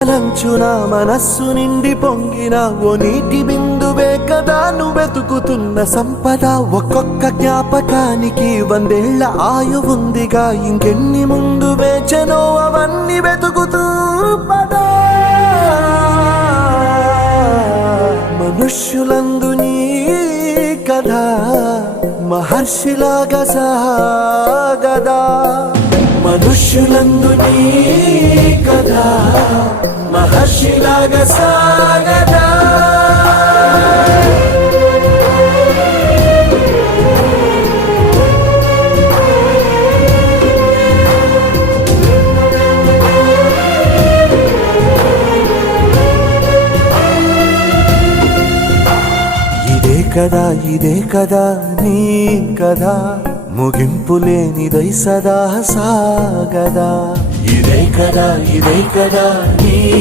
లంచున మనస్సు నిండి పొంగిన ఓ నీటి బిందువే కదా నువ్వెతుకుతున్న సంపద. ఒక్కొక్క జ్ఞాపకానికి 100 ఏళ్ల ఆయువుందిగా, ఇంకెన్ని ముందు వేచనో అవన్నీ వెతుకుతూ పదా. మనుష్యులందు నీ కథ మహర్షిలాగా సాగదా, మనుష్యులందు నీ కథ మహర్షిలాగా సాగదా. ఇదే కదా నీ కదా, ముగింపు లేనిదై సదా సాగదా. ఇదే కదా నీ